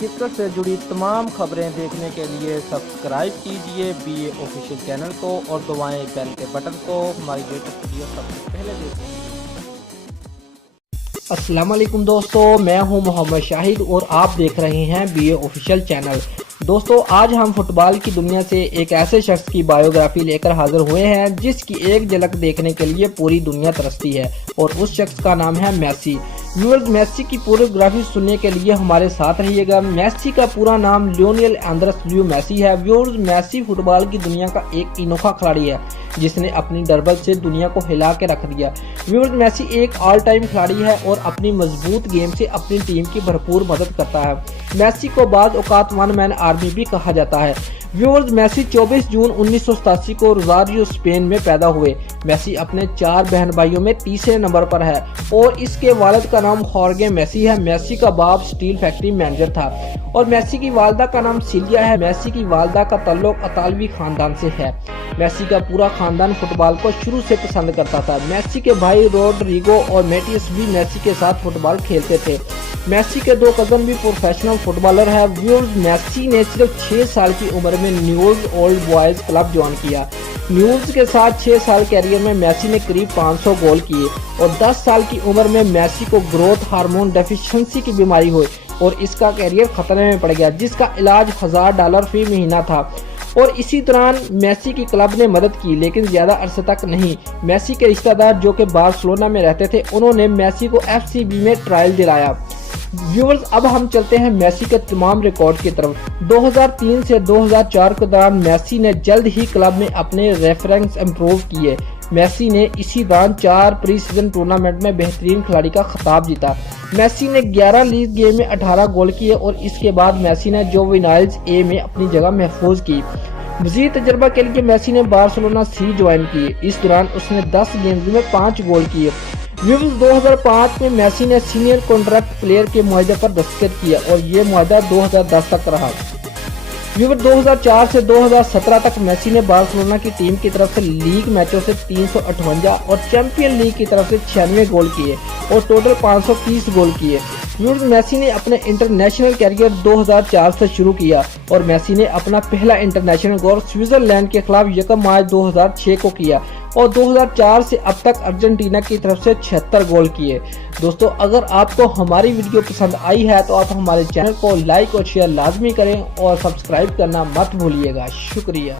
Cricket سے جڑی تمام خبریں دیکھنے کے لیے سبسکرائب کیجئے BA آفیشیل چینل کو اور دبائیں بیل کے بٹن کو۔ ہماری لیٹسٹ ویڈیو سب سے پہلے دیکھیں۔ السلام علیکم دوستو، میں ہوں محمد شاہد اور آپ دیکھ رہے ہیں BA آفیشیل چینل۔ دوستو، آج ہم فٹ بال کی دنیا سے ایک ایسے شخص کی بائیوگرافی لے کر حاضر ہوئے ہیں جس کی ایک جھلک دیکھنے کے لیے پوری دنیا ترستی ہے، اور اس شخص کا نام ہے میسی۔ ویورز، میسی کی پوری گرافی سننے کے لیے ہمارے ساتھ رہیے گا۔ میسی کا پورا نام لیونیل آندرس لیو میسی ہے۔ ویورز، میسی فٹ بال کی دنیا کا ایک انوکھا کھلاڑی ہے جس نے اپنی ڈربل سے دنیا کو ہلا کے رکھ دیا۔ ویورز، میسی ایک آل ٹائم کھلاڑی ہے اور اپنی مضبوط گیم سے اپنی ٹیم کی بھرپور مدد کرتا ہے۔ میسی کو بعض اوقات ون مین آرمی بھی کہا جاتا ہے۔ ویورز، میسی 24 جون 1987 کو روزاریو اسپین میں پیدا ہوئے۔ میسی اپنے 4 بہن بھائیوں میں تیسرے نمبر پر ہے اور اس کے والد کا نام خورگے میسی ہے۔ میسی کا باپ سٹیل فیکٹری مینیجر تھا اور میسی کی والدہ کا نام سیلیا ہے۔ میسی کی والدہ کا تعلق اطالوی خاندان سے ہے۔ میسی کا پورا خاندان فٹ بال کو شروع سے پسند کرتا تھا۔ میسی کے بھائی روڈریگو اور میٹیس بھی میسی کے ساتھ فٹ بال کھیلتے تھے۔ میسی کے 2 کزن بھی پروفیشنل فٹ بالر ہیں۔ ویورز، میسی نے صرف 6 سال کی عمر میں news old boys club join کیا۔ نیوز کے ساتھ 6 سال کیریئر میں میسی نے قریب 500 گول کیے اور 10 سال کی عمر میں میسی کو گروتھ ہارمون ڈیفیشنسی کی بیماری ہوئی اور اس کا کیریئر خطرے میں پڑ گیا، جس کا علاج $1000 فی مہینہ تھا، اور اسی دوران میسی کی کلب نے مدد کی لیکن زیادہ عرصے تک نہیں۔ میسی کے رشتہ دار جو کہ بارسلونا میں رہتے تھے، انہوں نے میسی کو FCB میں ٹرائل دلایا۔ ویورز، اب ہم چلتے ہیں میسی کے تمام ریکارڈ کی طرف۔ 2003 سے 2004 کے دوران میسی نے جلد ہی کلب میں اپنے ریفرنس امپروو کیے۔ میسی نے اسی دوران 4 پری سیزن ٹورنامنٹ میں بہترین کھلاڑی کا خطاب جیتا۔ میسی نے 11 لیگ گیم میں 18 گول کیے اور اس کے بعد میسی نے جووینائلز A میں اپنی جگہ محفوظ کی۔ مزید تجربہ کے لیے میسی نے بارسلونا C جوائن کی۔ اس دوران اس نے 10 گیمز میں 5 گول کیے۔ ویورز، 2005 میں میسی نے سینئر کنٹریکٹ پلیئر کے معاہدے پر دستخط کیا اور یہ معاہدہ 2010 تک رہا۔ ویورز، 2004 سے 2017 تک میسی نے بارسلونا کی ٹیم کی طرف سے لیگ میچوں سے 358 اور چیمپئن لیگ کی طرف سے 96 گول کیے اور ٹوٹل 530 گول کیے۔ ویورز، میسی نے اپنے انٹرنیشنل کیریئر 2004 سے شروع کیا اور میسی نے اپنا پہلا انٹرنیشنل گول سوئٹزرلینڈ کے خلاف 1 مارچ 2006 کو کیا اور 2004 سے اب تک ارجنٹینا کی طرف سے 76 گول کیے۔ دوستو، اگر آپ کو ہماری ویڈیو پسند آئی ہے تو آپ ہمارے چینل کو لائک اور شیئر لازمی کریں اور سبسکرائب کرنا مت بھولیے گا۔ شکریہ۔